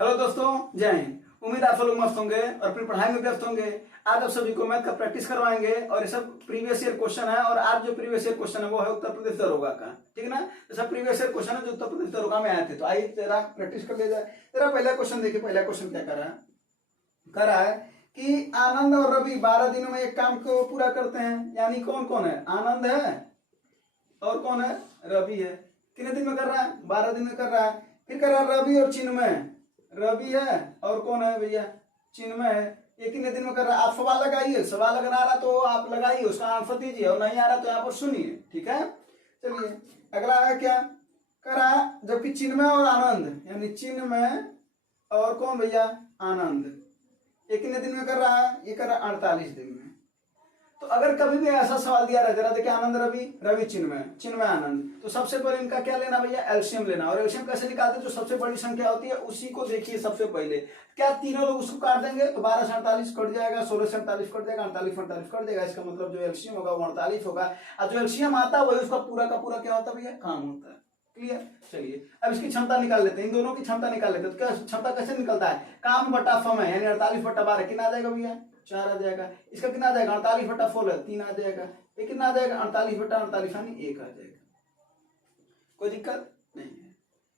Hello दोस्तों, जय हिंद। उम्मीद आप सब लोग मस्त होंगे और अपनी पढ़ाई में व्यस्त होंगे। आज आप सभी को मैथ का प्रैक्टिस करवाएंगे और ये सब प्रीवियस ईयर क्वेश्चन है। और आज जो प्रीवियस ईयर क्वेश्चन है वो है उत्तर प्रदेश दरोगा का, ठीक है ना। तो सब प्रीवियस ईयर क्वेश्चन है जो उत्तर प्रदेश दरोगा में आए थे। तो आइए तेरा प्रैक्टिस कर लिया जाए। तेरा पहला क्वेश्चन देखिए, पहला क्वेश्चन क्या कर रहा है कि आनंद और रवि 12 दिनों में एक काम को पूरा करते हैं। यानी कौन कौन है? आनंद है और कौन है? रवि है। कितने दिन में कर रहा है? 12 दिन में कर रहा है। फिर कर रहा है रवि और चिन्मय। रवि है और कौन है भैया? चिन्मय है। ये कितने दिन में कर रहा है? आप सवाल लगाइए, सवाल अगर आ रहा तो आप लगाइए, उसका आंसर दीजिए, और नहीं आ रहा तो यहाँ पर सुनिए, ठीक है। चलिए अगला है क्या करा, जबकि चिन्मय और आनंद, यानी चिन्मय और कौन भैया? आनंद। ये कितने दिन में कर रहा है? ये कर रहा है 48 दिन में। तो अगर कभी भी ऐसा सवाल दिया रहा, जरा देखिए, आनंद रवि, रवि चिन्मय, चिन्मय आनंद, तो सबसे पहले इनका क्या लेना भैया? एलसीएम लेना। और एलसीएम कैसे निकालते हैं? जो सबसे बड़ी संख्या होती है उसी को देखिए सबसे पहले। क्या तीनों लोग उसको काट देंगे तो 12 से 48 कट जाएगा, 16 से 48 कट जाएगा, 48 से 48 कट जाएगा। इसका मतलब जो एलसीएम होगा वो 48 होगा। और जो एलसीएम आता है वही उसका पूरा का पूरा क्या होता है भैया? काम होता है। क्लियर? चलिए अब इसकी क्षमता निकाल लेते हैं, इन दोनों की क्षमता निकाल लेते हैं। तो क्या क्षमता कैसे निकलता है? काम बटा समय, यानी 48/12 कितना आ जाएगा भैया? 4 आ जाएगा। इसका कितना आ जाएगा? 48/16 3 आ जाएगा। ये कितना आ जाएगा? 48/48 यानी 1 आ जाएगा। कोई दिक्कत नहीं है,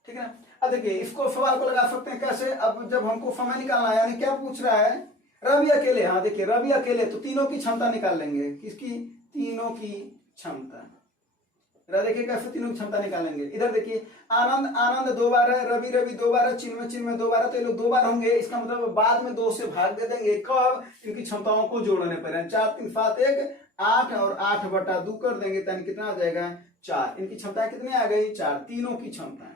ठीक है ना। अब देखिए इसको सवाल को लगा सकते हैं कैसे। अब जब हमको समय निकालना है, यानी क्या पूछ रहा है? रवि अकेले, हाँ देखिए रवि अकेले, तो तीनों की क्षमता निकाल लेंगे। किसकी? तीनों की क्षमता। देखिए कैसे तीनों की क्षमता निकालेंगे। इधर देखिए, आनंद आनंद 2 बार है, रवि रवि 2 बार है, चिन्मय चिन्मय 2 बार है। तो ये लोग 2 बार होंगे। इसका मतलब बाद में 2 से भाग दे देंगे। कब? इनकी क्षमताओं को जोड़ने पर। 4 3 7 1 8 और 8/2 कर देंगे, यानी कितना आ जाएगा? 4। इनकी क्षमता कितनी आ गई? 4। तीनों की क्षमता,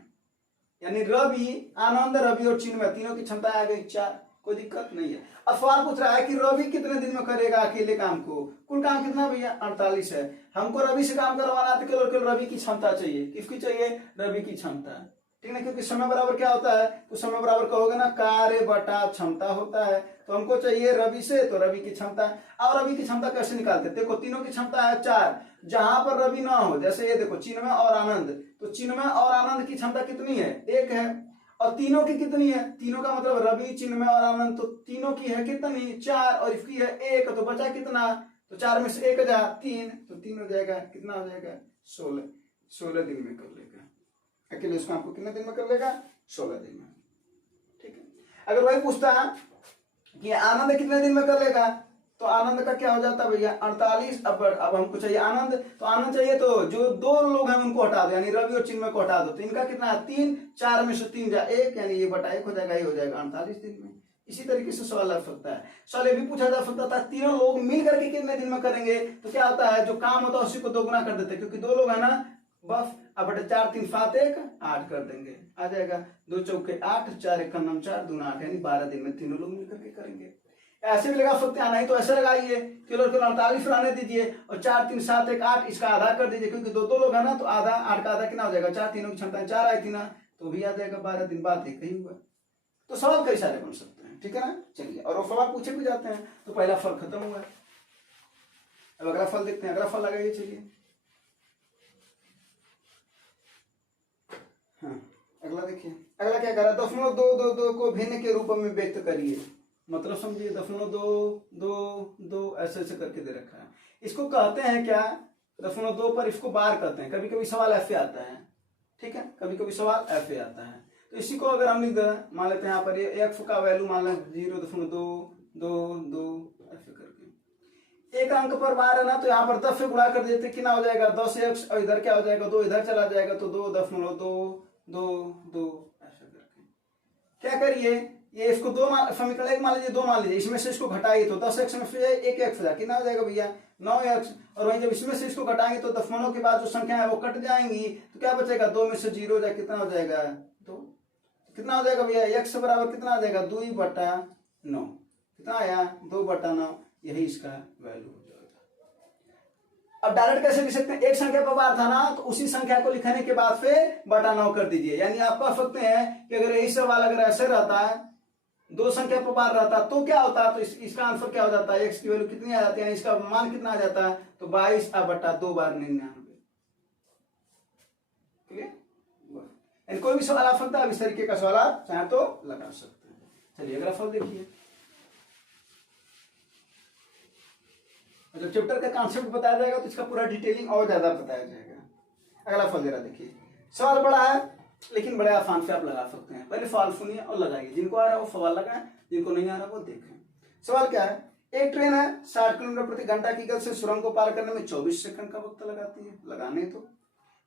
यानी रवि, आनंद, रवि और चिन्मय तीनों की क्षमता आ गई 4। कोई दिक्कत नहीं है। अब सवाल पूछ रहा है कि रवि कितने दिन में करेगा अकेले काम को? कुल काम कितना भैया? 48 है। हमको रवि से काम करवाना है तो केवल रवि की क्षमता चाहिए। किसकी चाहिए? रवि की क्षमता, ठीक है। क्योंकि समय बराबर क्या होता है? तो समय बराबर कहोगे ना, कार्य बटा क्षमता होता है। तो हमको चाहिए रवि से, तो रवि की क्षमता। और रवि की क्षमता कैसे निकालते? देखो तीनों की क्षमता है 4। जहां पर रवि ना हो, जैसे ये देखो चिन्मय और आनंद, तो चिन्मय और आनंद की क्षमता कितनी है? 1 है। और तीनों की कितनी है? तीनों का मतलब रवि, चिन्मय और आनंद, तो तीनों की है कितनी? 4। और इसकी है 1, तो बचा कितना? तो 4 में से 1 जा 3, तो 3 हो जाएगा। कितना हो जाएगा? 16। 16 दिन में कर लेगा अकेले। उसको आपको कितने दिन में कर लेगा? 16 दिन में, ठीक है। अगर वही पूछता है कि आनंद कितने दिन में कर लेगा, तो आनंद का क्या हो जाता है भैया? 48। अब हमको चाहिए आनंद, तो आनंद चाहिए तो जो 2 लोग हैं उनको हटा दो, यानी रवि और चिन्मय को हटा दो। तो इनका कितना है? 3। 4 में से 3 जा 1, यानी ये बटा 1 हो जाएगा। ये हो जाएगा 48 दिन में। इसी तरीके से सवाल लग सकता है। सवाल ये भी पूछा जा सकता था, तीनों लोग मिल करके कितने दिन में करेंगे? तो क्या होता है, जो काम होता है उसी को 2 गुना कर देते हैं, क्योंकि 2 लोग है ना, बस। अब बटे 4 3 7 1 8 कर देंगे, आ जाएगा। 2 चौके 8, 4 1 9 4 2 8, यानी 12 दिन में तीनों लोग मिलकर के करेंगे। ऐसे भी लगा सकते हैं, नहीं तो ऐसे लगाइए, केवल 48 रहने दीजिए और 4 3 7 1 8 इसका आधा कर दीजिए, क्योंकि 2 लोग है ना, तो आधा 8 का आधा कितना हो जाएगा? 4। तीनों की क्षमता 4 आई थी ना, तो भी आ जाएगा 12 दिन। बात एक ही हुआ। तो सवाल कई सारे बन सकते हैं, ठीक है ना। चलिए, और वो सवाल पूछे भी जाते हैं। तो पहला फल खत्म हुआ। अब अगला फल देखते हैं। अगला फल लगाइए, चलिए। हाँ, अगला देखिए। अगला क्या कर रहा है? 0.222 को भिन्न के रूप में व्यक्त करिए। मतलब समझिए, 0.222 ऐसे ऐसे करके दे रखा है। इसको कहते हैं क्या? 0.2 पर इसको बार कहते हैं। कभी कभी सवाल ऐसे आता है, ठीक है, कभी कभी सवाल ऐसे आता है। तो इसी को अगर हम लिख दें, मान लेते हैं यहाँ पर ये एक्स का वैल्यू मान लें 0.222 ऐसे करके। एक अंक पर बार है ना, तो यहाँ पर 10 से गुणा कर देते, कितना हो जाएगा? 10 एक्स, और इधर क्या हो जाएगा? 2 इधर चला जाएगा, तो 2.222 ऐसा करके क्या करिए, ये इसको 2 समीकरण 1 मान लीजिए, 2 मान लीजिए। इसमें से इसको घटाइए तो 10x में से 1x हो, कितना हो जाएगा भैया? 9x। और वहीं जब इसमें से इसको घटाएंगे तो दशमलव के बाद जो संख्या है वो कट जाएंगी, तो क्या बचेगा? 2 में से 0 हो जाएगा, कितना हो जाएगा? 2। कितना हो जाएगा भैया? x बराबर कितना आ जाएगा? 2/9। कितना आया? 2/9। यही इसका वैल्यू हो जाएगा। अब डायरेक्ट कैसे लिख सकते हैं? एक संख्या पर बार था ना, तो उसी संख्या को लिखने के बाद फिर बटा 9 कर दीजिए। यानी आप कह सकते हैं कि अगर यही सवाल अगर ऐसे रहता है, 2 संख्या पर बार रहता तो क्या होता? तो इसका आंसर क्या हो जाता है? एक्स की वैल्यू कितनी आ जाती है, इसका मान कितना आ जाता है? तो 22/2 × 99। यानी कोई भी सवाल आ सकता है, इस तरीके का सवाल आप चाहे तो लगा सकते हैं। चलिए अगला सवाल देखिए। जब चैप्टर का कॉन्सेप्ट बताया जाएगा तो इसका पूरा डिटेलिंग और ज्यादा बताया जाएगा। अगला सवाल जरा देखिए। सवाल बड़ा है लेकिन बड़े आसान से आप लगा सकते हैं। पहले सवाल सुनिए और लगाइए, जिनको आ रहा है वो सवाल लगाएं, जिनको नहीं आ रहा वो देखें। सवाल क्या है, एक ट्रेन है 60 किलोमीटर प्रति घंटा की गति से सुरंग को पार करने में 24 सेकंड का वक्त लगाती है। लगाने तो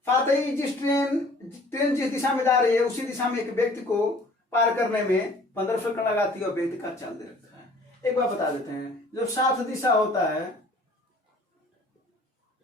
फातही ट्रेन जिस दिशा में जा रही है उसी दिशा में एक व्यक्ति को पार करने में 15 सेकंड लगाती है और व्यक्ति का चाल दे रखा है। एक बार बता देते हैं, जब साथ दिशा होता है,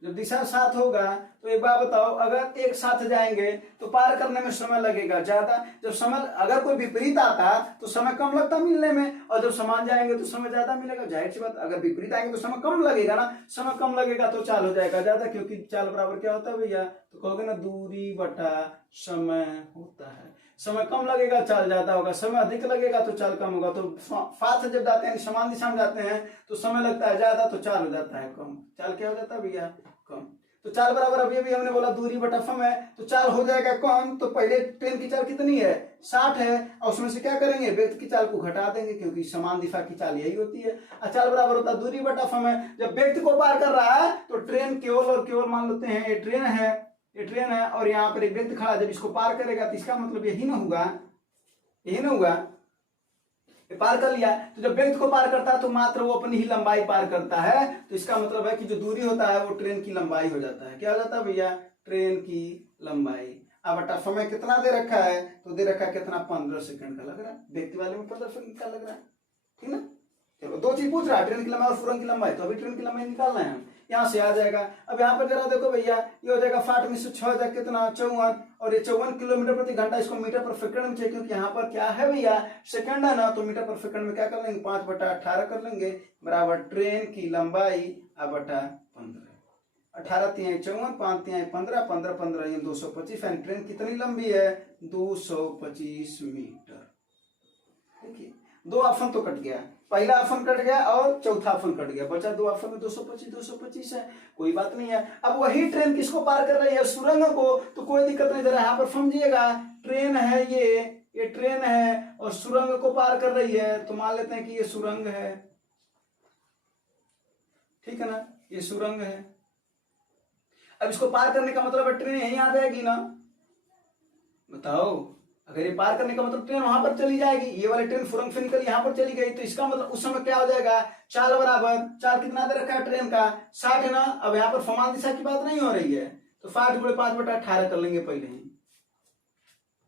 जब दिशा साथ होगा तो एक बार बताओ, अगर एक साथ जाएंगे तो पार करने में समय लगेगा ज्यादा। जब समय अगर कोई विपरीत आता तो समय कम लगता मिलने में, और जब समान जाएंगे तो समय ज्यादा मिलेगा। जाहिर सी बात, अगर विपरीत आएंगे तो समय कम लगेगा ना, समय कम लगेगा तो चाल हो जाएगा ज्यादा, क्योंकि चाल बराबर क्या होता है भैया, तो कहोगे ना दूरी बटा समय होता है। समय कम लगेगा चाल ज्यादा होगा, समय अधिक लगेगा तो चाल कम होगा। तो साथ जब जाते हैं, समान दिशा में जाते हैं तो समय लगता है ज्यादा तो चाल हो जाता है कम। चाल क्या हो जाता है भैया, कम। तो चाल बराबर अभी हमने बोला दूरी बटा समय, तो चाल हो जाएगा कम। तो पहले ट्रेन की चाल कितनी है, 60 है, और उसमें से क्या करेंगे, व्यक्ति की चाल को घटा देंगे, क्योंकि समान दिशा की चाल यही होती है। चाल बराबर होता है दूरी बटा समय। जब व्यक्ति को पार कर रहा है तो ट्रेन केवल और केवल मान लेते हैं ये ट्रेन है और यहाँ पर एक व्यक्ति खड़ा, जब इसको पार करेगा तो इसका मतलब यही ना होगा, पार कर लिया। तो जब व्यक्ति को पार करता है तो मात्र वो अपनी ही लंबाई पार करता है। तो इसका मतलब है कि जो दूरी होता है वो ट्रेन की लंबाई हो जाता है। क्या हो जाता है भैया, ट्रेन की लंबाई। अब बटा समय कितना दे रखा है, तो दे रखा है कितना, 15 सेकंड का लग रहा है। व्यक्ति वाले में 15 सेकंड का लग रहा है, ठीक ना। चलो दो चीज पूछ रहा है, ट्रेन की लंबाई और सुरंग की लंबाई। तो अभी ट्रेन की लंबाई निकालना है, यहाँ से आ जाएगा। अब यहाँ पर जरा देखो भैया, ये हो जाएगा 60 में से 6 हो जाएगा कितना, 54, और ये 54 किलोमीटर प्रति घंटा। इसको मीटर पर सेकंड में चाहिए, क्योंकि यहाँ पर क्या है भैया, सेकंड है ना, तो मीटर पर सेकंड में क्या कर लेंगे, 5/18 कर लेंगे, बराबर ट्रेन की लंबाई बटा 15। 18 तिहाई 54, 5 तिहाई 15, 15 15 ये 225। यानी ट्रेन कितनी लंबी है, 225 मीटर। देखिए दो ऑप्शन तो कट गया, पहला ऑप्शन कट गया और चौथा ऑप्शन कट गया, बचा दो ऑप्शन में 225 है, कोई बात नहीं है। अब वही ट्रेन किसको पार कर रही है, सुरंग को, तो कोई दिक्कत नहीं। जरा यहाँ पर समझिएगा, ट्रेन है ये ट्रेन है और सुरंग को पार कर रही है, तो मान लेते हैं कि ये सुरंग है, ठीक है ना, ये सुरंग है। अब इसको पार करने का मतलब है ट्रेन यहीं आ जाएगी ना, बताओ। अगर ये पार करने का मतलब ट्रेन वहां पर चली जाएगी, ये वाली ट्रेन सुरंग से निकल यहाँ पर चली गई, तो इसका मतलब उस समय क्या हो जाएगा, चाल बराबर, चाल कितना दे रखा है ट्रेन का, 60 है ना। अब यहाँ पर समान दिशा की बात नहीं हो रही है, तो 60 × 5/18 कर लेंगे पहले ही,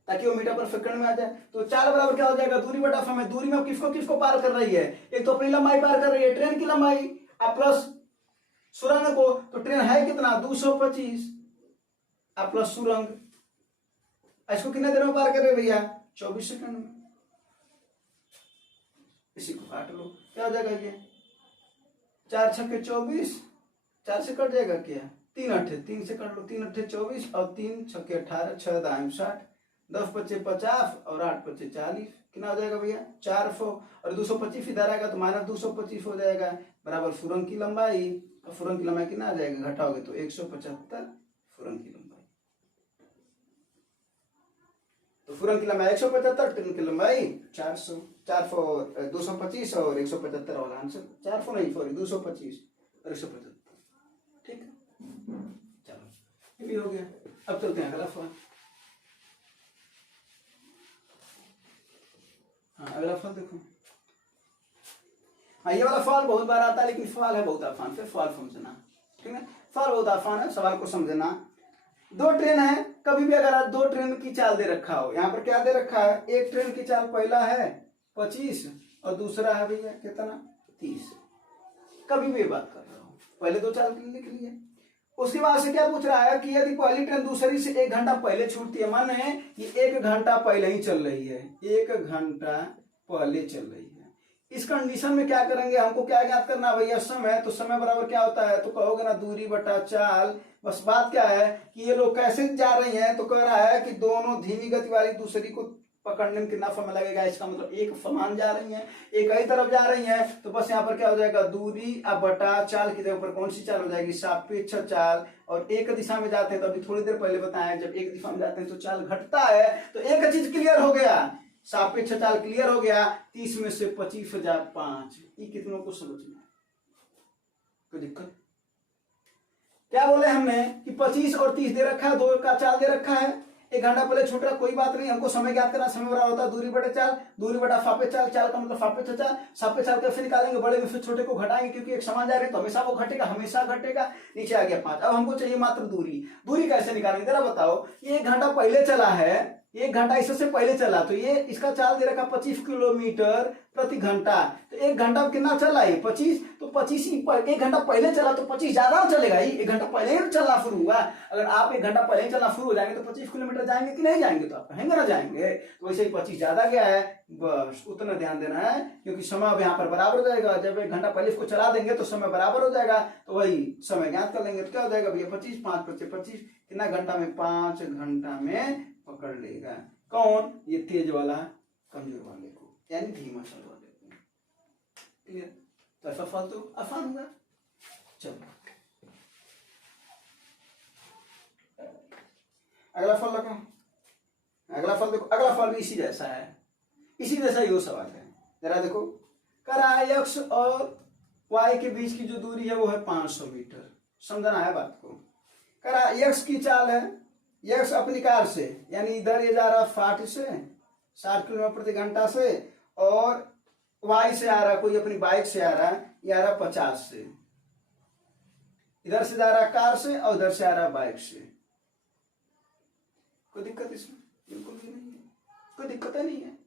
ताकि वो मीटर पर सेकंड में आ जाए। तो चाल बराबर क्या हो जाएगा, दूरी बटा समय। दूरी में किसको किसको पार कर रही है, एक तो अपनी लंबाई पार कर रही है, ट्रेन की लंबाई, प्लस सुरंग को। तो ट्रेन है कितना, 225, प्लस सुरंग, इसको कितने देर में पार कर रहे भैया, 24 सेकंड में। इसी को काट लो, क्या हो जाएगा ये, 4 छक्के 24, 4 से कट जाएगा क्या, 3 अट्ठे 3 से कट लो, 3 अट्ठे 24 और 3 छक्के 18, 6 दाएं 60, 10 पच्चे 50 और 8 पच्चे 40, कितना हो जाएगा भैया, 400। और 225 इधर आएगा तो -225 हो जाएगा, बराबर सुरंग की लंबाई। और सुरंग की लंबाई कितना आ जाएगा, घटाओगे तो 175 सुरंग की लंबाई। तो सुरंग की लंबाई 175, ट्रेन की लंबाई 400, 225 और 175 वाला आंसर, 400 नहीं सॉरी 225 और 175, ठीक है। चलो ये भी हो गया। अब चलते हैं अगला सवाल। हाँ अगला सवाल देखो। हाँ ये वाला सवाल बहुत बार आता है, लेकिन सवाल है बहुत आसान से, सवाल समझना, ठीक है। सवाल बहुत आसान है, सवाल को समझना। दो ट्रेन है, कभी भी अगर आज दो ट्रेन की चाल दे रखा हो, यहाँ पर क्या दे रखा है, एक ट्रेन की चाल पहला है 25 और दूसरा है भैया कितना, 30। कभी भी बात कर रहा हूँ, पहले दो चाल लिख लिए। उसके बाद से क्या पूछ रहा है कि यदि पहली ट्रेन दूसरी से 1 घंटा पहले छूटती है, माने ये 1 घंटा पहले ही चल रही है, 1 घंटा पहले चल रही है, इस कंडीशन में क्या करेंगे, हमको क्या ज्ञात करना भैया, समय। तो समय बराबर क्या होता है, तो कहोगे ना दूरी बटा चाल। बस बात क्या है कि ये लोग कैसे जा रही हैं, तो कह रहा है कि दोनों धीमी गति वाली दूसरी को पकड़ने में कितना समय लगेगा, इसका मतलब एक समान जा रही है, एक ही तरफ जा रही है, तो बस यहाँ पर क्या हो जाएगा, दूरी अब बटा चाल की जगह पर कौन सी चाल हो जाएगी, सापेक्ष चाल। और एक दिशा में जाते हैं तो अभी थोड़ी देर पहले बताया जब एक दिशा में जाते हैं तो चाल घटता है। तो एक चीज क्लियर हो गया, सापेक्ष चाल क्लियर हो गया। 30 में से 25 हो जाए 5, ये कितनों को समझ में कोई दिक्कत? क्या बोले हमने कि 25 और 30 दे रखा है, 2 का चाल दे रखा है, 1 घंटा पहले छूट रहा, कोई बात नहीं, हमको समय ज्ञात करना, समय बराबर होता है दूरी बटे चाल, दूरी बटा सापेक्ष चाल, चाल का मतलब सापेक्ष चाल। सापेक्ष चाल कैसे निकालेंगे, बड़े में से छोटे को घटाएंगे, क्योंकि एक समान जा रहे हैं तो हमेशा वो घटेगा, हमेशा घटेगा। नीचे आ गया 5। अब हमको चाहिए मात्र दूरी, दूरी कैसे निकालेंगे जरा बताओ। ये 1 घंटा पहले चला है, 1 घंटा इससे पहले चला, तो ये इसका चाल दे रखा 25 किलोमीटर प्रति घंटा। तो 1 घंटा कितना चला है, 25, तो 25 ही 1 घंटा पहले चला तो 25 ज्यादा चलेगा ही, 1 घंटा पहले ही चलना शुरू हुआ। अगर आप 1 घंटा पहले ही चलना शुरू हो जाएंगे तो 25 किलोमीटर जाएंगे कि नहीं जाएंगे, तो आप कहेंगे ना जाएंगे। तो वैसे ही 25 ज्यादा गया है, बस उतना ध्यान देना है, क्योंकि समय अब यहाँ पर बराबर हो जाएगा। जब 1 घंटा पहले इसको चला देंगे तो समय बराबर हो जाएगा, तो वही समय ज्ञात कर लेंगे। तो क्या हो जाएगा भैया, 25 5 25 25 कितना घंटा में, 5 घंटा में पकड़ लेगा। कौन, ये तेज वाला कमजोर वाले को, यानी धीमा चल वाले को। क्लियर? तो ऐसा फल तो आसान हुआ। चलो अगला फल लगाओ। अगला फल देखो, अगला फल भी इसी जैसा है, इसी जैसा ही वो सवाल है। जरा देखो, करा x और y के बीच की जो दूरी है वो है 500 मीटर। समझना है बात को। करा x की चाल है, x अपनी कार से, यानी इधर ये जा रहा 60 किलोमीटर प्रति घंटा से, और y से आ रहा, कोई अपनी बाइक से आ रहा है, ये आ रहा 50 से। इधर से जा रहा कार से और इधर से आ रहा बाइक से। कोई दिक्कत इसमें? बिल्कुल भी नहीं है, कोई दिक्कत नहीं है।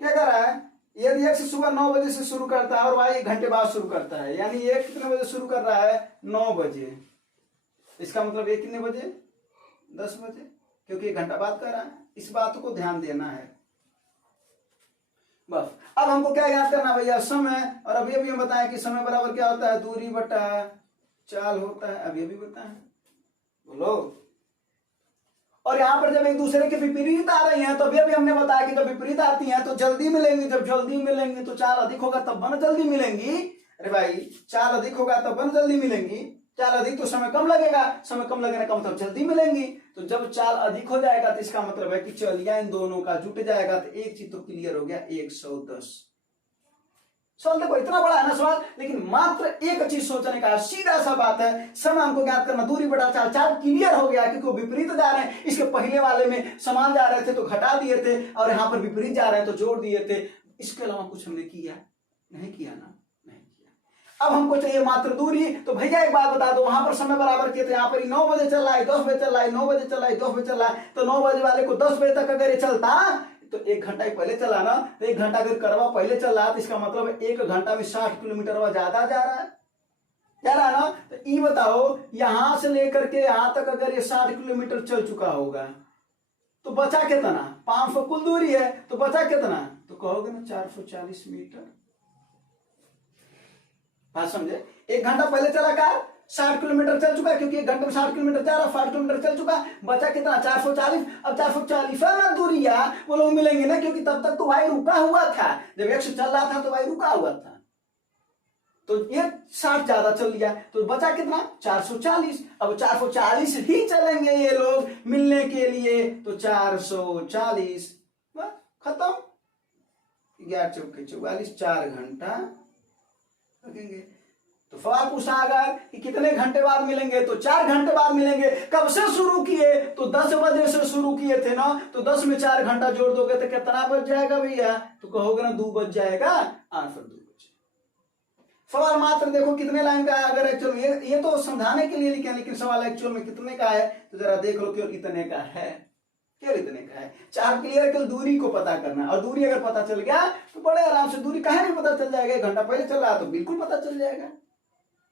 क्या कर रहा है, यदि x सुबह 9 बजे से शुरू करता है और y 1 घंटे बाद शुरू करता है, यानी ये कितने बजे शुरू कर रहा है, 9 बजे। इसका मतलब ये कितने बजे, 10 बजे, क्योंकि 1 घंटा बाद कर रहा है। इस बात को ध्यान देना है बस। अब हमको क्या याद करना भैया, समय। और अभी अभी हम बताएं कि समय बराबर क्या होता है, दूरी बटा चाल होता है। अभी अभी बताएं, बोलो। और यहाँ पर जब एक दूसरे के विपरीत आ रही हैं तो अभी अभी हमने बताया कि जब विपरीत आती हैं तो जल्दी मिलेंगी, जब जल्दी मिलेंगी तो चाल अधिक होगा तब बन जल्दी मिलेंगी। अरे भाई, चाल अधिक होगा तब बन जल्दी मिलेंगी, चाल अधिक तो समय कम लगेगा, समय कम लगने का मतलब जल्दी मिलेंगी। तो जब चाल अधिक हो जाएगा तो इसका मतलब है कि चलिया इन दोनों का जुट जाएगा। तो एक चीज तो क्लियर हो गया, 110। सवाल देखो इतना बड़ा है ना सवाल, लेकिन मात्र एक चीज सोचने का, सीधा सा बात है, समय हमको ज्ञात करना, दूरी बटा चाल। चाल क्लियर हो गया क्योंकि वो विपरीत जा रहे हैं। इसके पहले वाले में समान जा रहे थे तो घटा दिए थे, और यहाँ पर विपरीत जा रहे हैं तो जोड़ दिए थे। इसके अलावा कुछ हमने किया नहीं, किया ना, नहीं किया। अब हमको चाहिए मात्र दूरी। तो भैया एक बात बता दो, वहां पर समय बराबर किए थे, यहाँ पर 9 बजे चल रहा है, 10 बजे चल रहा है, 9 बजे चल रहा है, 10 बजे चल रहा है। तो 9 बजे वाले को 10 बजे तक अगर ये चलता तो 1 घंटा ही पहले चला ना, तो 1 घंटा अगर करवा पहले चल रहा तो इसका मतलब 1 घंटा में 60 किलोमीटर ज्यादा जा रहा है, जा रहा है ना। तो ये बताओ, यहां से लेकर के यहां तक अगर ये 60 किलोमीटर चल चुका होगा तो बचा कितना, 500 कुल दूरी है, तो बचा कितना, तो कहोगे ना 440 मीटर। बात समझे? 1 घंटा पहले चला कार, 60 किलोमीटर चल चुका, क्योंकि 1 घंटे में 60 किलोमीटर जा रहा, 60 किलोमीटर चल चुका, बचा कितना, 440। अब 440 ना दूरिया वो लोग मिलेंगे ना, क्योंकि तब तक तो भाई रुका हुआ था। जब 100 चल रहा था तो भाई रुका हुआ था, तो ये 60 ज्यादा चल लिया, तो बचा कितना, 440। अब 440 ही चलेंगे ये लोग मिलने के लिए, तो 440 खत्म। 11 चौके 44, 4 घंटा लगेंगे। तो सवाल पूछा अगर कि कितने घंटे बाद मिलेंगे, तो 4 घंटे बाद मिलेंगे। कब से शुरू किए, तो 10 बजे से शुरू किए थे ना, तो 10 में 4 घंटा जोड़ दोगे तो कितना बच जाएगा भैया, तो कहोगे ना 2 बच जाएगा, आंसर 2 बच। सवाल मात्र देखो कितने लाइन का है। अगर एक्चुअल में ये तो समझाने के लिए लिखा, लेकिन सवाल एक्चुअल में कितने का है तो जरा देख लो, केवल इतने का है, केवल इतने का है। चार क्लियर, केवल दूरी को पता करना, और दूरी अगर पता चल गया तो बड़े आराम से, दूरी कहीं नहीं पता चल जाएगा। 1 घंटा पहले चल रहा तो बिल्कुल पता चल जाएगा,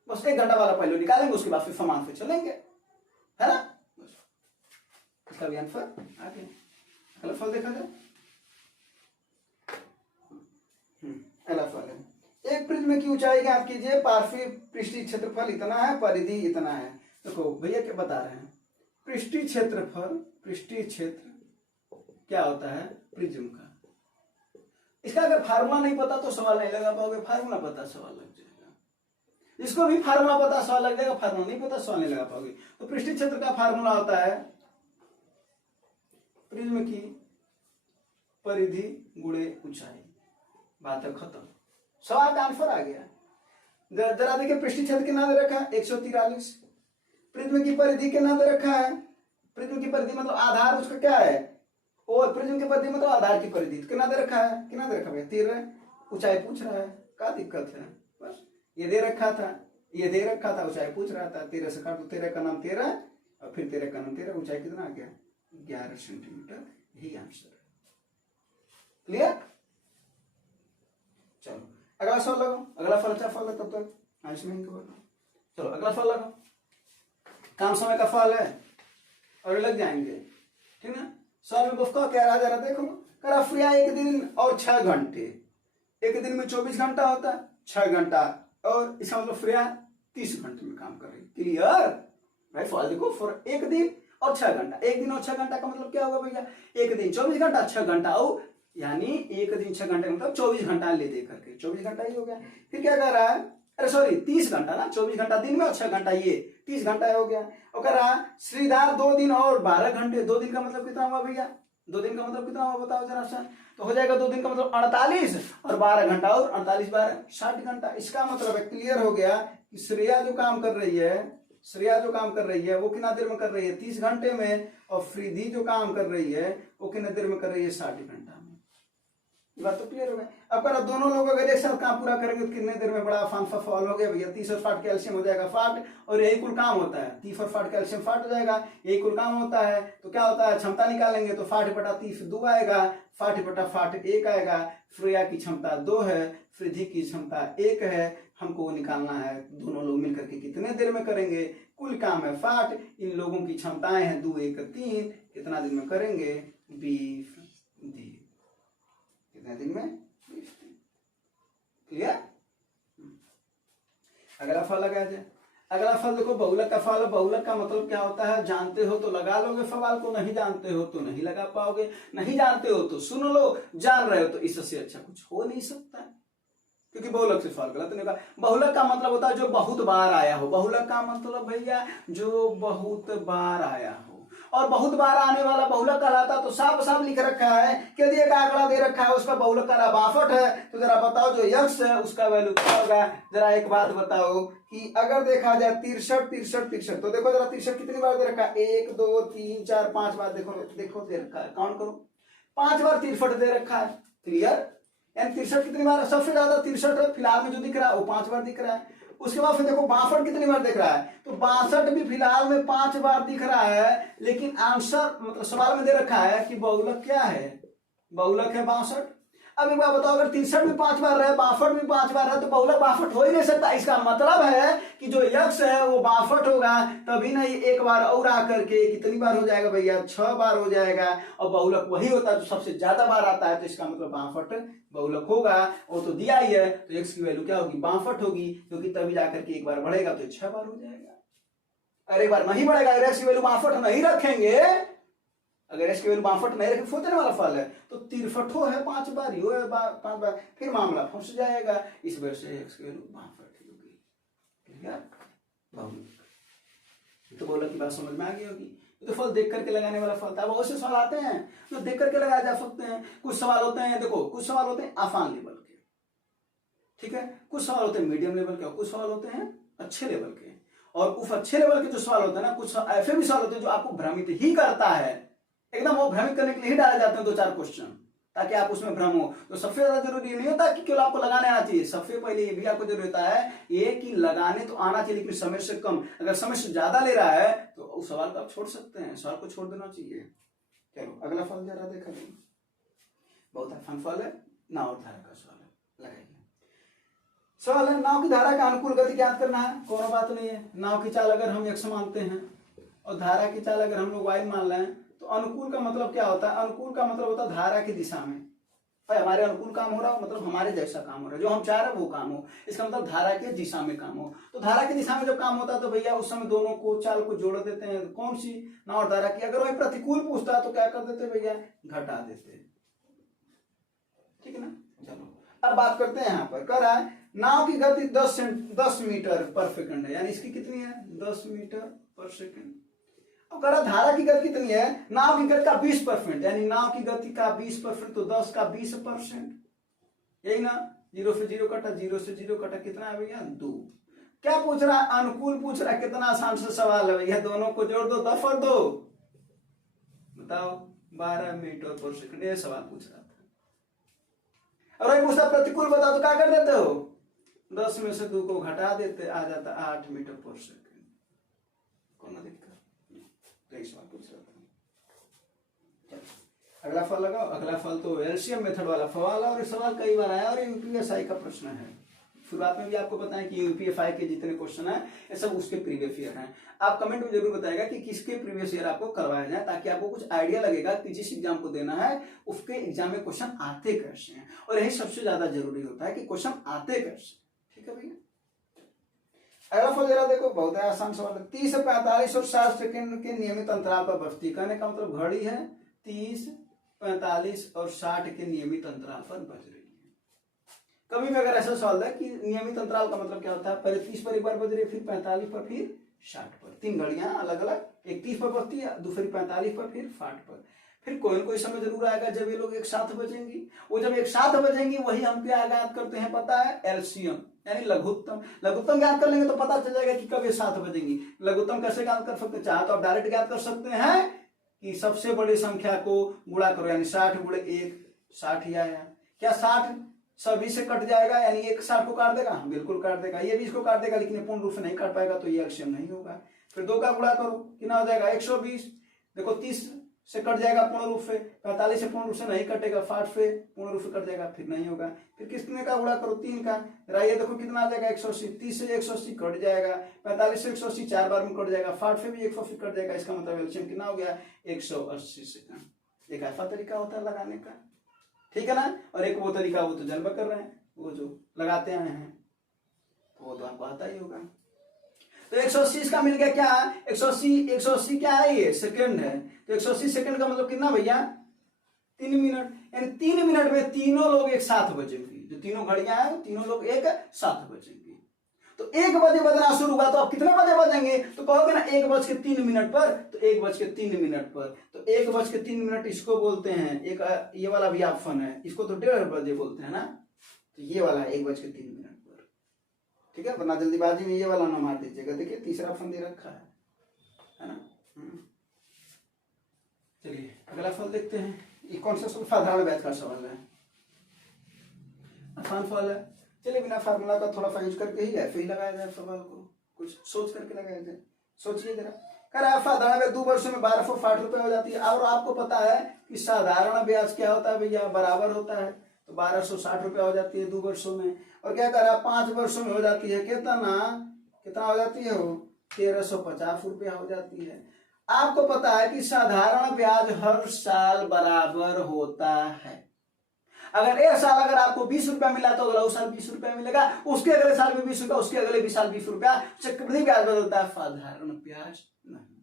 बस 1 घंटा वाला पहले निकालेंगे, उसके बाद फिर समान से चलेंगे, है ना। इसका भी आंसर आ गया। अगला फल देखा जाए। अगला फल है, एक प्रिज्म की ऊंचाई ज्ञात कीजिए, पार्श्वीय पृष्ठीय क्षेत्रफल इतना है, परिधि इतना है। देखो भैया क्या बता रहे हैं, पृष्ठीय क्षेत्रफल, पृष्ठीय क्षेत्र क्या होता है, प्रिज्म का। इसका अगर फार्मूला नहीं पता तो सवाल नहीं लगा पाओगे, फार्मूला पता सवाल लग जाएगा। जिसको भी फार्मूला पता सवाल लग जाएगा, फार्मूला नहीं पता सवाल नहीं लगा पाओगे। तो पृष्ठीय क्षेत्र का फार्मूला होता है प्रिज्म की परिधि गुणे ऊंचाई। बात है खत्म, सवाल का आंसर आ गया। जरा देखिए पृष्ठीय क्षेत्र कितना दे रखा है, 143। प्रिज्म की परिधि कितना दे रखा है, प्रिज्म की परिधि मतलब आधार उसका क्या है, और प्रिज्म की परिधि मतलब आधार की परिधि कितना दे रखा है, कितना दे रखा है, 13। ऊंचाई पूछ रहा है, क्या दिक्कत है, बस ये दे रखा था, ये दे रखा था, ऊंचाई पूछ रहा था। 13 से काट दो, 13 का नाम 13 और फिर 13 का नाम 13, ऊंचाई कितना आ गया, 11 सेंटीमीटर। यही आंसर है। क्लियर? चलो अगला सवाल लगाओ, अगला फल अच्छा फल है तब तक नहीं खबर। चलो अगला फल लगाओ, काम समय का फल है और लग जाएंगे, ठीक ना। सवाल में बफ कह रहा जरा देखो, करा फ्रिया 1 दिन और 6 घंटे, एक दिन में 24 घंटा होता है, 6 घंटा, और इसका मतलब फ्रिया 30 घंटे में काम कर रही। क्लियर भाई? फल देखो, फॉर 1 दिन और 6 घंटा, 1 दिन और 6 घंटा का मतलब क्या होगा भैया, 1 दिन 24 घंटा, 6 घंटा, और यानी 1 दिन 6 घंटे मतलब 24 घंटा ले दे करके 24 घंटा ही हो गया। फिर क्या कर रहा है, अरे सॉरी 30 घंटा ना, 24 घंटा दिन में और 6 घंटा ये 30 घंटा हो गया। और कह रहा श्रीधार 2 दिन और 12 घंटे, 2 दिन का मतलब कितना हुआ भैया, 2 दिन का मतलब कितना हुआ बताओ जरा सा। तो हो जाएगा 2 दिन का मतलब 48 और 12 घंटा और 48 12 60 घंटा। इसका मतलब है क्लियर हो गया कि श्रेया जो काम कर रही है, श्रेया जो काम कर रही है वो कितना देर में कर रही है, 30 घंटे में, और फ्रीधी जो काम कर रही है वो कितने देर में कर रही है, 60 घंटा में। बात तो क्लियर हो गया। अब कर दोनों लोग अगर एक साथ काम पूरा करेंगे तो कितने देर में बड़ा फॉल हो गया भैया, 30 और 60 कैल्शियम हो जाएगा 60, और यही कुल काम होता है, 30 और 60 कैल्शियम 60 हो जाएगा, यही कुल काम होता है। तो क्या होता है, क्षमता निकालेंगे तो 60 बटा 30 2 आएगा, 60 बटा 60 1 आएगा। फ्रेया की क्षमता 2 है, फ्रिधी की क्षमता 1 है, हमको वो निकालना है दोनों लोग मिलकर के कितने देर में करेंगे। कुल काम है 60, इन लोगों की क्षमताएं हैं 2 1 3, कितना दिन में करेंगे, 20 दिन। कितने दिन में, 20 दिन। क्लियर? अगला फल लगा जाए। अगला फल देखो बहुलक का फल है। बहुलक का मतलब क्या होता है, जानते हो तो लगा लोगे सवाल को, नहीं जानते हो तो नहीं लगा पाओगे, नहीं जानते हो तो सुन लो, जान रहे हो तो इससे अच्छा कुछ हो नहीं सकता, क्योंकि बहुलक से सवाल गलत नहीं। बहुलक का मतलब होता है जो बहुत बार आया हो। बहुलक का मतलब भैया जो बहुत बार आया हो, और बहुत बार आने वाला बहुलक कहलाता। तो साफ साफ लिख रखा है कि यदि एक आंकड़ा दे रखा है उसका बहुलक का 62 है, तो जरा बताओ जो यक्ष है उसका वैल्यू क्या होगा। जरा एक बात बताओ कि अगर देखा जाए 63 63 63, तो देखो जरा 63 कितनी बार दे रखा है, 1 2 3 4 5 बार, देखो देखो दे रखा है, काउंट करो, 5 बार 63 दे रखा है। क्लियर? एंड 63 कितनी बार, सबसे ज्यादा 63 फिलहाल में जो दिख रहा है वो 5 बार दिख रहा है। उसके बाद फिर देखो 62 कितनी बार दिख रहा है, तो 62 भी फिलहाल में 5 बार दिख रहा है। लेकिन आंसर मतलब सवाल में दे रखा है कि बहुलक क्या है, बहुलक है 62। अब एक बार बताओ, अगर 63 भी 5 बार रहे, 62 भी 5 बार है, तो बहुलक 62 हो ही नहीं सकता। इसका मतलब है कि जो यक्ष है वो 62 होगा, तभी नहीं एक बार और आकर के कितनी बार हो जाएगा भैया, 6 बार हो जाएगा। और बहुलक वही होता है जो सबसे ज्यादा बार आता है, तो इसका मतलब 62 बहुलक होगा। वो तो दिया ही है, तो एक्स की वैल्यू क्या होगी, 62 होगी, क्योंकि तभी जाकर के एक बार बढ़ेगा तो 6 बार हो जाएगा। अरे एक बार नहीं बढ़ेगा, अगर एक्स की वैल्यू 62 नहीं रखेंगे, अगर एक्स की वैल्यू 62 नहीं रखेंगे, सोचने वाला फल है, तो 63 है 5 बार ही हो, 5 बार, फिर मामला फंस जाएगा। इस वजह से एक्स की वैल्यू 62 होगी। तो बहुलक की बात समझ में आ गई होगी। तो फल देख करके लगाने वाला फल था। बहुत से सवाल आते हैं जो देख करके लगाए जा सकते हैं। कुछ सवाल होते हैं, देखो कुछ सवाल होते हैं आसान लेवल के, ठीक है, कुछ सवाल होते हैं मीडियम लेवल के, और कुछ सवाल होते हैं अच्छे लेवल के। और उस अच्छे लेवल के जो सवाल होते हैं ना, कुछ ऐसे भी सवाल होते हैं जो आपको भ्रमित ही करता है, एकदम वो भ्रमित करने के लिए ही डाले जाते हैं 2-4 क्वेश्चन, ताकि आप उसमें भ्रम हो। तो सबसे ज्यादा जरूरी नहीं होता कि केवल आपको लगाने आना चाहिए, सबसे पहले ये भी आपको जरूरी होता है ये कि लगाने तो आना चाहिए, लेकिन समय से कम। अगर समय से ज्यादा ले रहा है तो उस सवाल को आप छोड़ सकते हैं, सवाल को छोड़ देना चाहिए। चलो अगला फल जरा देखा जाए, बहुत आसान फल है, नाव और धारा का सवाल है, लगाइए। सवाल है नाव की धारा का अनुकूल गति ज्ञात करना है। कोनो बात नहीं है, नाव की चाल अगर हम x मानते हैं और धारा की चाल अगर हम लोग y मान लें, तो अनुकूल का मतलब क्या होता है, अनुकूल का मतलब होता है धारा की दिशा में। है, हमारे अनुकूल काम हो रहा हो मतलब हमारे जैसा काम हो रहा है, जो हम चाह रहे हैं वो काम हो, इसका मतलब धारा के दिशा में काम हो। तो धारा की दिशा में जब काम होता है तो भैया उस समय दोनों को चाल को जोड़ देते हैं, कौन सी, नाव और धारा की। अगर वही प्रतिकूल पूछता है तो क्या कर देते भैया, घटा देते, ठीक है ना। चलो अब बात करते हैं, यहाँ पर कह रहा है नाव की गति 10 मीटर पर सेकंड है, यानी इसकी कितनी है 10 मीटर पर सेकंड। अब कह रहा धारा की गति कितनी है, नाव की गति का 20%, यानी नाव की गति का 20%, तो 10 का 20%, यही ना। 0 से 0 कटा, 0 से 0 कटा, कितना है भैया 2। क्या पूछ रहा है, अनुकूल पूछ रहा है, कितना आसान से सवाल है भैया, दोनों को जोड़ दो, 10 और 2 बताओ 12 मीटर पर सेकंड, ये सवाल पूछ रहा था। और वही पूछता प्रतिकूल बताओ तो क्या कर देते हो, 10 में से 2 को घटा देते, आ जाता 8 मीटर पर सेकंड। कौन दिक्कत, तो सवाल पूछ रहा था। अगला फल लगाओ, अगला फल तो एलसीएम मेथड वाला सवाल है, और ये सवाल कई बार आया, और ये यूपीएसआई का प्रश्न है। शुरुआत में भी आपको बताएं कि यूपीएसआई के जितने क्वेश्चन है ये सब उसके प्रीवियस ईयर हैं। आप कमेंट में जरूर बताएगा कि किसके प्रीवियस ईयर आपको करवाया जाए, ताकि आपको कुछ आइडिया लगेगा कि जिस एग्जाम को देना है उसके एग्जाम में क्वेश्चन आते कैसे हैं, और यही सबसे ज्यादा जरूरी होता है कि क्वेश्चन आते कैसे। ठीक है भैया, अगला फल जरा देखो, बहुत है आसान सवाल है। 30, 45 और 60 सेकंड के नियमित अंतराल पर बजती, कहने का मतलब घड़ी है 30, 45 और 60 के नियमित अंतराल पर बज रही है। कभी भी अगर ऐसा सवाल है कि नियमित अंतराल का मतलब क्या होता है, पहले 30 पर एक बार बज रही है, फिर 45 पर, फिर 60 पर, 3 घड़ियां अलग अलग, एक 30 पर बजती है, दूसरी 45 पर, फिर 60 पर। फिर कोई न कोई समय जरूर आएगा जब ये लोग एक साथ बजेंगी, वो जब एक साथ बजेंगी वही हम क्या ज्ञात करते हैं पता है, एलसीएम यानी लघुत्तम। लघुत्तम ज्ञात कर लेंगे तो पता चल जाएगा कि कब ये साथ बजेंगी। लघुत्तम कैसे ज्ञात कर सकते हैं, चाहे तो आप डायरेक्ट ज्ञात कर सकते हैं कि सबसे बड़ी संख्या को गुणा करो, यानी 60 गुणे 1 60 ही आया। क्या 60 सभी से कट जाएगा, यानी एक 60 को काट देगा, बिल्कुल काट देगा, ये भी इसको काट देगा, लेकिन पूर्ण रूप से नहीं काट पाएगा, तो ये एलसीएम नहीं होगा। फिर 2 का गुणा करो, कितना हो जाएगा 120। देखो 30 से कट जाएगा पूर्ण रूप से, 45 से पूर्ण रूप से नहीं कटेगा, 60 से पूर्ण रूप से कट जाएगा, फिर नहीं होगा। फिर कितने का गुणा करो 3 का, ये देखो कितना आ जाएगा 180। 30 से 180 कट जाएगा, 45 से 180 4 बार में कट जाएगा, 60 से भी 180 कट जाएगा, इसका मतलब एलसीएम कितना हो गया 180 सेकंड। एक ऐसा तरीका होता है लगाने का, ठीक है ना। और एक वो तरीका वो तो जन्म कर रहे हैं, वो जो लगाते आए हैं, तो वो तो आपको आता ही होगा। तो 180 का मिल गया क्या, 180 क्या है, ये सेकंड है। तो 180 सेकंड का मतलब कितना भैया 3 मिनट, यानी 3 मिनट में तीनों लोग एक साथ बजेंगे, जो तीनों घड़ियां हैं तीनों लोग एक साथ बजेंगे। तो 1 बजे बजना शुरू हुआ तो आप कितने बजे बजेंगे, तो कहोगे ना 1:03 पर, तो 1:03 पर, तो 1:03 इसको बोलते हैं, एक ये वाला भी ऑप्शन है, इसको तो 1:30 बजे बोलते हैं ना, तो ये वाला है 1:03 पर, ठीक है। वरना जल्दीबाजी में ये वाला ना मार दीजिएगा, देखिए तीसरा ऑप्शन दे रखा है ना। चलिए अगला फल देखते हैं, ये कौन सा साधारण व्याज का सवाल है, आसान फल है। चलिए बिना फार्मूला का थोड़ा सा यूज करके ही ऐसे ही लगाया जाए सवाल को, कुछ सोच करके लगाया जाए। सोचिए जरा, कह रहा है साधारण ब्याज 2 वर्षों में 1260 रुपए हो जाती है। और आपको पता है कि साधारण ब्याज क्या होता है भैया, बराबर होता है, तो 1260 रुपया हो जाती है 2 वर्षों में। और क्या कह रहा है 5 वर्षों में हो जाती है कितना हो जाती है वो 1350 रुपया हो जाती है। आपको पता है कि साधारण ब्याज हर साल बराबर होता है। अगर एक साल अगर आपको 20 रुपया मिला तो अगला साल 20 रुपया मिलेगा, उसके अगले साल में 20 रुपया, उसके अगले भी साल 20 रुपया, चक्रवृद्धि ब्याज बदलता है, साधारण ब्याज नहीं।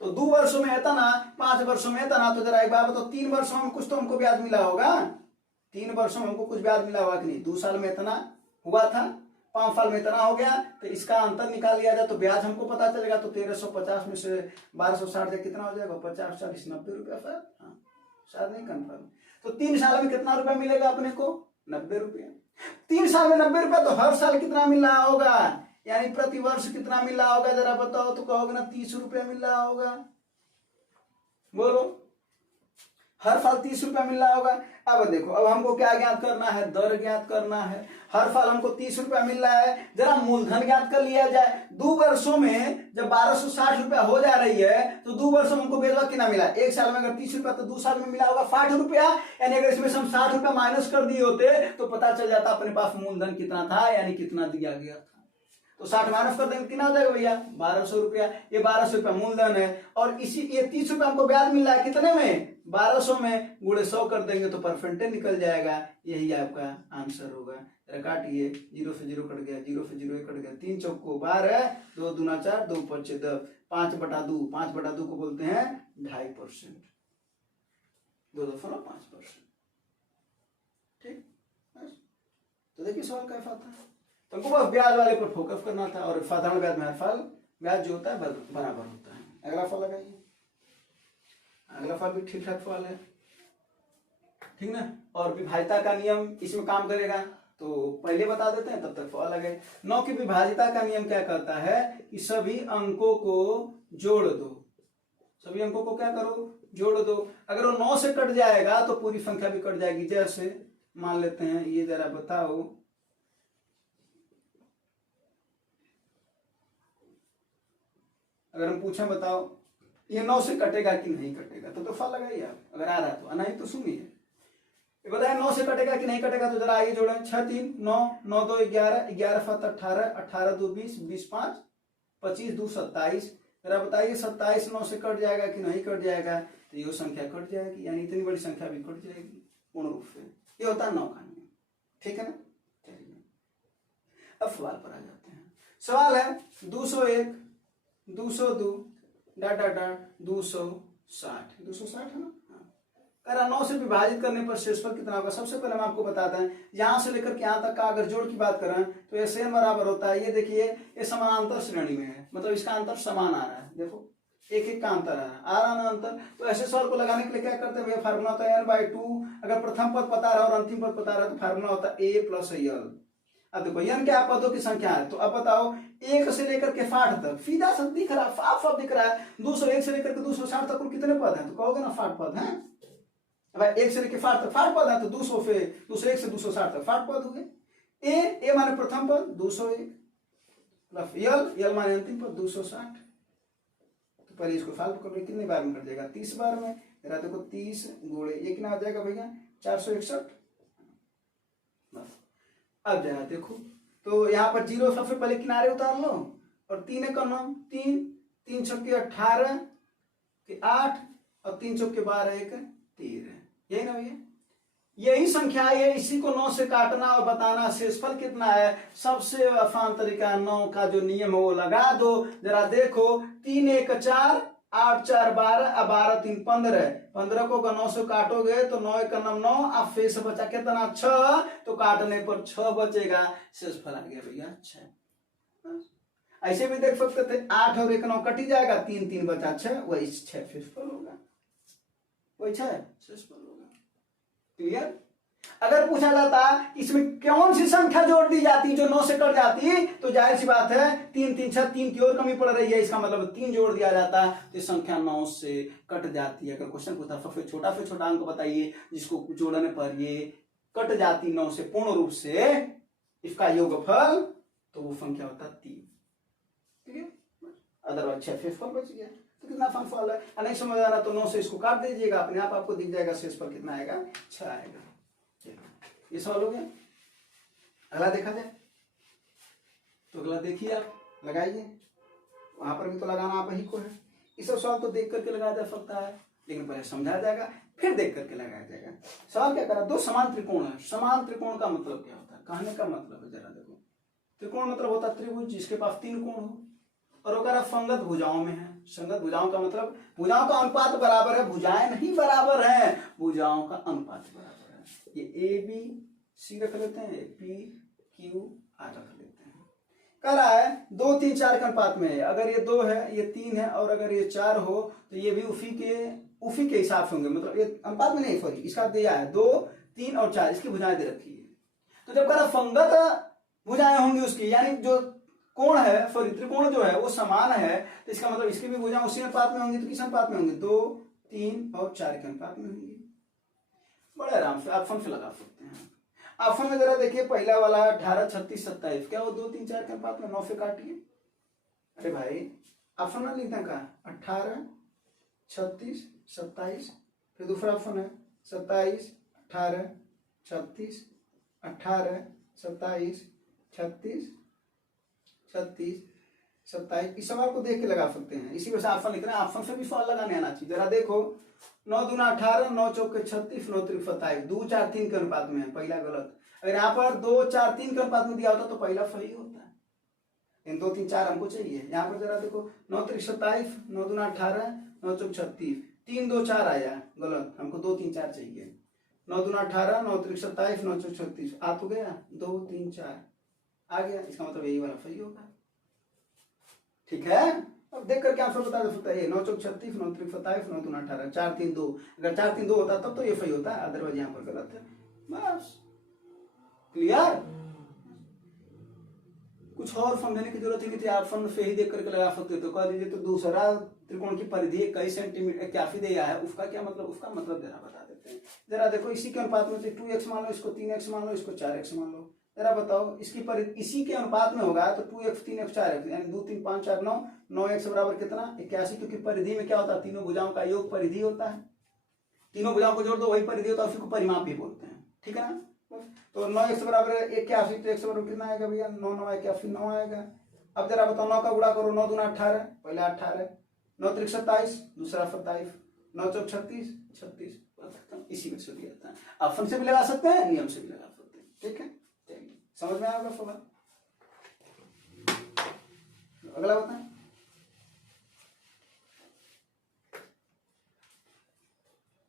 तो 2 वर्षों में इतना, 5 वर्षों में इतना, तो जरा एक बार बताओ 3 वर्षों में कुछ तो हमको ब्याज मिला होगा, 3 वर्षों में हमको कुछ ब्याज मिला होगा कि नहीं। 2 साल में इतना हुआ था, 5 साल में इतना हो गया, तो इसका अंतर निकाल लिया जाए तो ब्याज हमको पता चलेगा। तो 1350 में से 1260 कितना हो जाएगा, 50 40 90 रुपया सर, हाँ शायद नहीं कंफर्म। तो 3 साल में कितना रुपया मिलेगा अपने को 90 रुपया। 3 साल में 90 रुपया, तो हर साल कितना मिल रहा होगा, यानी प्रति वर्ष कितना मिल रहा होगा जरा बताओ, तो कहोगे ना 30 रुपया मिल रहा होगा, बोलो हर साल 30 रुपया मिल रहा होगा। अब देखो, अब हमको क्या ज्ञात करना है, दर ज्ञात करना है। हर साल हमको 30 रुपया मिल रहा है, जरा मूलधन ज्ञात कर लिया जाए। 2 वर्षों में जब 1260 रुपया हो जा रही है, तो 2 वर्षों में हमको बेचवा कितना मिला, एक साल में अगर 30 रुपया, तो 2 साल में मिला होगा 60 रुपया। यानी अगर इसमें हम 60 रुपया माइनस कर दिए होते तो पता चल जाता अपने पास मूलधन कितना था, यानी कितना दिया गया था। तो तो 60 माइनस कर देंगे कितना हो जाएगा भैया 1200 रुपया। ये 1200 रुपया मूलधन है और इसी ये 30 रुपया हमको ब्याज मिल रहा है कितने में 1200 में गुणे 100 कर देंगे तो परसेंटेज निकल जाएगा। यही आपका आंसर होगा। जरा काटिए 0 से 0 कट गया 0 से 0 कट गया 3 चौको 12 2 दूना 4 2 5 10 5/2 5/2 को बोलते हैं 2.5%, 2.5%। ठीक तो देखिए सवाल कैसा आता है। तो हमको बस ब्याज वाले पर फोकस करना था और साधारण ब्याज में हर फल ब्याज जो होता है बराबर होता है। अगला फल लगाइए। अगला फल भी ठीक ठाक फल है, ठीक ना। और विभाज्यता का नियम इसमें काम करेगा तो पहले बता देते हैं तब तक फल लगे। 9 की विभाज्यता का नियम क्या कहता है कि सभी अंकों को जोड़ दो। सभी अंकों को क्या करो जोड़ दो। अगर वो 9 से कट जाएगा तो पूरी संख्या भी कट जाएगी। जैसे मान लेते हैं ये जरा बताओ अगर हम पूछें बताओ ये 9 से कटेगा कि नहीं कटेगा तो फल लगाइए आप। अगर आ रहा है तो नहीं तो सुनिए बताए 9 से कटेगा कि नहीं कटेगा तो जरा आगे जोड़ें 6 3 9 9 2 11 11 7 18 18 2 20 20 5 25 2 27। जरा बताइए 27 9 से कट जाएगा कि नहीं कट जाएगा तो ये संख्या कट जाएगी यानी इतनी बड़ी संख्या भी कट जाएगी पूर्ण रूप से। ये होता है 9 का नियम, ठीक है ना। चलिए अब सवाल पर आ जाते हैं। सवाल है 201 202 डाट डाट डाट 260 260 है ना। अगर 9 से विभाजित करने पर शेषफल कितना होगा। सबसे पहले हम आपको बताते हैं यहां से लेकर के यहां तक का अगर जोड़ की बात करें तो ये सेम बराबर होता है। ये देखिए ये समानांतर श्रेणी में है मतलब इसका अंतर समान आ रहा है। देखो एक एक का अंतर आ रहा ना अंतर। तो ऐसे सवाल को लगाने के लिए क्या करते हैं फार्मूला होता है n/2। अगर प्रथम पद पता रहा और अंतिम पद पता रहा तो फार्मूला होता है a + l। अब देखो n क्या पदों की संख्या है तो अब बताओ 1 से लेकर के 60 तक सीधा सब दिख रहा है साफ दिख रहा है। 201 से लेकर के 260 तक कुल कितने पद हैं तो कहोगे ना 60 पद हैं। अब 1 से लेकर 60 तक 60 पद है तो 201 से 260 तक 60 पद हो गए। a माने प्रथम पद 201 प्लस l माने अंतिम पद 260। तो पहले इसको सॉल्व कर लो कितने बार में कट जाएगा 30 बार में। जरा देखो 30 गुणे ये कितना आ जाएगा भैया 461। बस अब जरा देखो तो यहाँ पर 0 सबसे पहले किनारे उतार लो और 3 का नाम 3 3 छक्के 18 के 8 और 3 चौके 12 1 13 यही ना भैया। यही संख्या है इसी को 9 से काटना और बताना शेषफल कितना है। सबसे आसान तरीका 9 का जो नियम है वो लगा दो। जरा देखो 3 1 4 8 4 12 अब 12 3 15 15 को 9 से काटोगे तो 9 1 9 अब शेष बचा कितना 6 तो काटने पर 6 बचेगा। शेषफल आ गया भैया 6। ऐसे भी देख सकते थे 8 और 1 9 कट ही जाएगा 3 3 बचा 6 वही 6 शेषफल होगा वही 6 शेषफल होगा। क्लियर। अगर पूछा जाता इसमें कौन सी संख्या जोड़ दी जाती जो 9 से कट जाती तो जाहिर सी बात है 3 3 6 3 की और कमी पड़ रही है इसका मतलब 3 जोड़ दिया जाता तो संख्या 9 से कट जाती है। अगर क्वेश्चन पूछता सबसे छोटा अंक बताइए जिसको जोड़ने पर ये कट जाती 9 से पूर्ण रूप से इसका योगफल तो वो संख्या होता 3। क्लियर। अदरवाइज 6 शेषफल बच गया। तो कितना फन फल है नहीं समझ आ रहा तो 9 से इसको काट दीजिएगा अपने आप आपको दिख जाएगा शेषफल कितना आएगा 6 आएगा। ये सवाल हो गया। अगला देखा जाए तो अगला देखिए आप लगाइए वहां पर भी तो लगाना आप ही को है। इस सब सवाल तो देख करके लगाया जा सकता है लेकिन पहले समझाया जाएगा फिर देख करके लगाया जाएगा। सवाल क्या करा 2 समान त्रिकोण है। समान त्रिकोण का मतलब क्या होता है कहने का मतलब है जरा देखो त्रिकोण मतलब होता है त्रिभुज जिसके पास 3 कोण हो और अगर संगत भुजाओं में है। संगत भुजाओं का मतलब भुजाओं का अनुपात बराबर है भुजाएं नहीं बराबर है भुजाओं का अनुपात बराबर है। ये ए बी सी रख लेते हैं पी क्यू आर रख लेते हैं। कह रहा है 2 3 4 के अनुपात में है। अगर ये 2 है ये 3 है और अगर ये 4 हो तो ये भी उसी के हिसाब से होंगे मतलब ये अनुपात में नहीं सॉरी इसका दिया है 2 3 और 4 इसकी भुजाएं दे रखी है। तो जब कह रहा संगत भुजाएं होंगी उसकी यानी जो कोण है सॉरी त्रिकोण जो है वो समान है तो इसका मतलब इसकी भी भुजाएं उसी अनुपात में होंगी। तो किस अनुपात में होंगे 2 3 और 4 के अनुपात में होंगी। बड़े आराम से ऑप्शन से लगा सकते हैं। ऑप्शन में जरा देखिए पहला वाला 18 36 27 क्या वो 2 3 4 के अनुपात में 9 से काटिए। अरे भाई ऑप्शन में लिखना का 18 36 27 फिर दूसरा ऑप्शन है 27 18 36 18 27 36 36, 27। इस सवाल को देख के लगा सकते हैं, इसी वजह से ऑप्शन लिख रहे हैं, ऑप्शन से भी सवाल लगाने आना चाहिए। जरा देखो 9 दूना 18, 9 चौके 36, 9 त्रिक 27, 2 4 3 के अनुपात में है, पहला गलत। अगर यहाँ पर 2 4 3 के अनुपात में दिया होता तो पहला सही होता है, इन 2 3 4 हमको चाहिए। यहाँ पर जरा देखो 9 त्रिक 27, 9 दूना 18, 9 चौक 36, 3 2 4 आया गलत, हमको 2 3 4 चाहिए। 9 दूना 18, 9 त्रिक 27, 9 चौक 36 आ तो गया, 2 3 4 आ गया, इसका मतलब यही वाला सही होगा। ठीक है, अब देख करके आंसर बता सकता है। 9 चौक 36, 9 त्रिक 27, 9 दूना 18, 4 3 2। अगर 4 3 2 होता तब तो ये सही होता है, अदरवाइज यहाँ पर गलत है। बस क्लियर, कुछ और समझने की जरूरत है कि आप फन से ही देख करके लगा सकते तो कह दीजिए तो दूसरा त्रिकोण की परिधि 21 सेंटीमीटर 81 दिया है, उसका क्या मतलब, उसका मतलब जरा बता देते हैं। जरा देखो इसी के अनुपात में 2x मान लो, इसको 3x मान लो, इसको 4x मान लो। जरा बताओ इसकी परिधि इसी के अनुपात में होगा तो 2x 3x 4x यानी 2 3 5 4 9, 9x बराबर कितना 81, क्योंकि परिधि में क्या होता है, तीनों भुजाओं का योग परिधि होता है, तीनों भुजाओं को जोड़ दो वही परिधि होता है, उसी को परिमाप भी बोलते हैं। ठीक है ना, तो 9x बराबर 81, तो x बराबर कितना आएगा भैया, 9 9 81 9 आएगा। अब जरा बताओ 9 का गुणा करो, 9 दूना 18, पहला 18, 9 त्रिक 27, दूसरा 27, 9 चौक 36 36, इसी में से दिया जाता है। ऑप्शन से भी लगा सकते हैं, नियम से भी लगा सकते हैं। ठीक है, चलिए समझ में आएगा सवाल। अगला बताएं,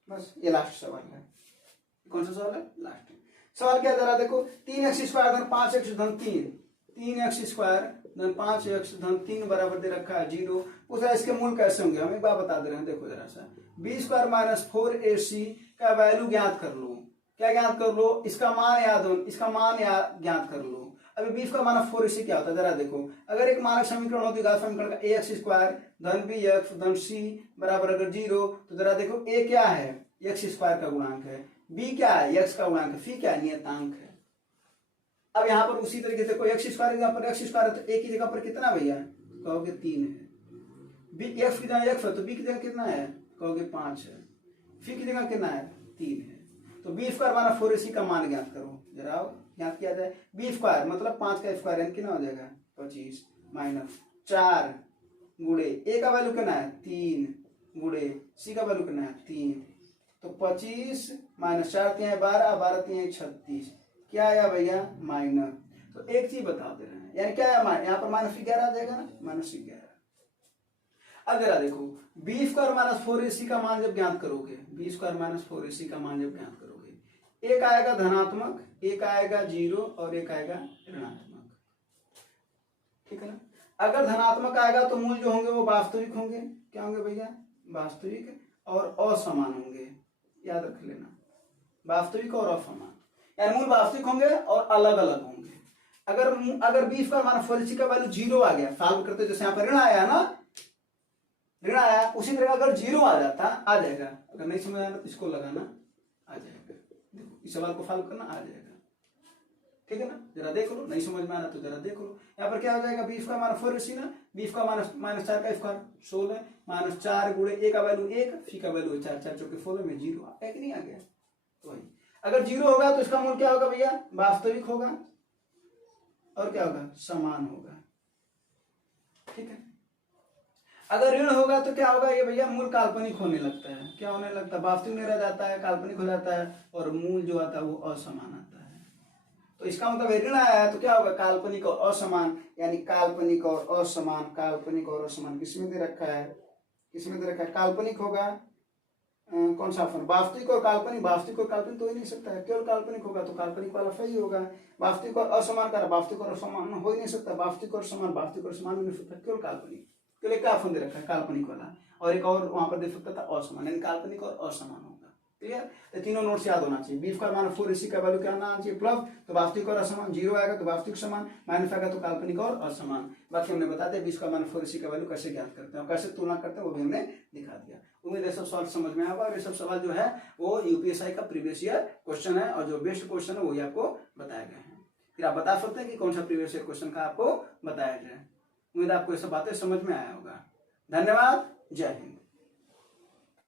बस ये लास्ट सवाल है। कौन सा सवाल है, लास्ट सवाल। क्या जरा देखो 3x स्क्वायर धन 5x धन 3, 3x स्क्वायर धन 5x धन 3 बराबर दे रखा है 0। पूछा इसके मूल कैसे होंगे, हम एक बार बता दे रहे हैं। देखो जरा सा, b स्क्वायर माइनस 4ac का वैल्यू ज्ञात कर लो। क्या ज्ञात कर लो, इसका मान याद हो, इसका मान ज्ञात कर लो। अभी b स्क्वायर माइनस 4ac क्या होता है, जरा देखो। अगर एक मानक समीकरण हो तो घात समीकरण का ax स्क्वायर धन bx धन c बराबर अगर 0, तो जरा देखो a क्या है, x स्क्वायर का गुणांक है, b क्या है, x का गुणांक है, c क्या है, नियतांक है। अब यहाँ पर उसी तरीके से कोई x स्क्वायर यहाँ पर x स्क्वायर है तो a की जगह पर कितना भैया, कहोगे 3 है। b x की जगह x है तो b की जगह कितना है, कहोगे 5 है। c की जगह कितना है, 3 है। तो b स्क्वायर माना 4ac का मान ज्ञात करो। जरा ज्ञात किया जाए, b स्क्वायर मतलब 5 का स्क्वायर यानी कितना हो जाएगा 25 माइनस 4 गुणे a का वैल्यू कितना है 3 गुणे c का वैल्यू कितना है 3, तो 25 माइनस 4 3 12, 12 3 36, क्या आया भैया माइनस। तो एक चीज बता दे रहे हैं, यानी क्या है यहाँ पर माइनस 11 आ जाएगा ना, माइनस 11। अब जरा देखो b स्क्वायर माइनस 4ac का मान जब ज्ञात करोगे, b स्क्वायर माइनस 4ac का मान जब ज्ञात करोगे, एक आएगा धनात्मक, एक आएगा 0 और एक आएगा ऋणात्मक। ठीक है ना, अगर धनात्मक आएगा तो मूल जो होंगे वो वास्तविक होंगे। क्या होंगे भैया, वास्तविक और असमान होंगे, याद रख लेना, वास्तविक और असमान, यानी मूल वास्तविक होंगे और अलग अलग होंगे। अगर b स्क्वायर माइनस 4ac का वैल्यू 0 आ गया, सॉल्व करते जैसे यहाँ पर ऋण आया ना, ऋण आया, उसी तरह अगर 0 आ जाता आ जाएगा। अगर नहीं समझ आना तो इसको लगाना आ जाएगा, देखो इस सवाल को सॉल्व करना आ जाएगा। ठीक है ना, जरा देख लो, नहीं समझ में आना तो जरा देख लो। यहाँ पर क्या हो जाएगा, b स्क्वायर माइनस 4ac ना, b स्क्वायर माइनस 4 का स्क्वायर 16 माइनस 4 गुणे a का वैल्यू 1, c का वैल्यू 4, 4 चौके 16 में 0 आ कि नहीं आ गया। तो वही अगर 0 होगा तो इसका मूल क्या होगा भैया, वास्तविक होगा और क्या होगा, समान होगा। ठीक है, अगर ऋण होगा तो क्या होगा ये भैया, मूल काल्पनिक होने लगता है। क्या होने लगता है, वास्तविक नहीं रह जाता है, काल्पनिक हो जाता है और मूल जो आता है वो असमान आता है। तो इसका मतलब ऋण आया है तो क्या होगा, काल्पनिक और असमान, यानी काल्पनिक और असमान, काल्पनिक और असमान किसमें दे रखा है, किसमें दे रखा है, काल्पनिक होगा। कौन सा ऑप्शन, वास्तविक और काल्पनिक, वास्तविक और काल्पनिक तो हो ही नहीं सकता है, केवल काल्पनिक होगा तो काल्पनिक वाला सही होगा। वास्तविक और असमान का, वास्तविक और असमान हो ही नहीं सकता, वास्तविक और समान, वास्तविक और समान भी नहीं सकता, केवल काल्पनिक। केवल क्या ऑप्शन दे रखा है, काल्पनिक वाला, और एक और वहां पर दे सकता था असमान, यानी काल्पनिक और असमान होगा। क्लियर, तो तीनों नोट्स याद होना चाहिए। b स्क्वायर माइनस 4ac का वैल्यू क्या आना चाहिए, प्लस, तो वास्तविक और असमान, 0 आएगा तो वास्तविक समान, माइनस आएगा तो काल्पनिक और असमान। बाकी हमने बता दिया b स्क्वायर माइनस 4ac का वैल्यू कैसे ज्ञात करते हैं और कैसे तुलना करते हैं वो भी हमने दिखा दिया। उम्मीद है सब सवाल समझ में आएगा, और ये सब सवाल जो है वो यूपीएससी का प्रीवियस ईयर क्वेश्चन है, और जो बेस्ट क्वेश्चन है वही आपको बताए गए हैं। फिर आप बता सकते हैं कि कौन सा प्रीवियस ईयर क्वेश्चन का आपको बताया जाए। उम्मीद आपको ये सब बातें समझ में आया होगा। धन्यवाद, जय हिंद।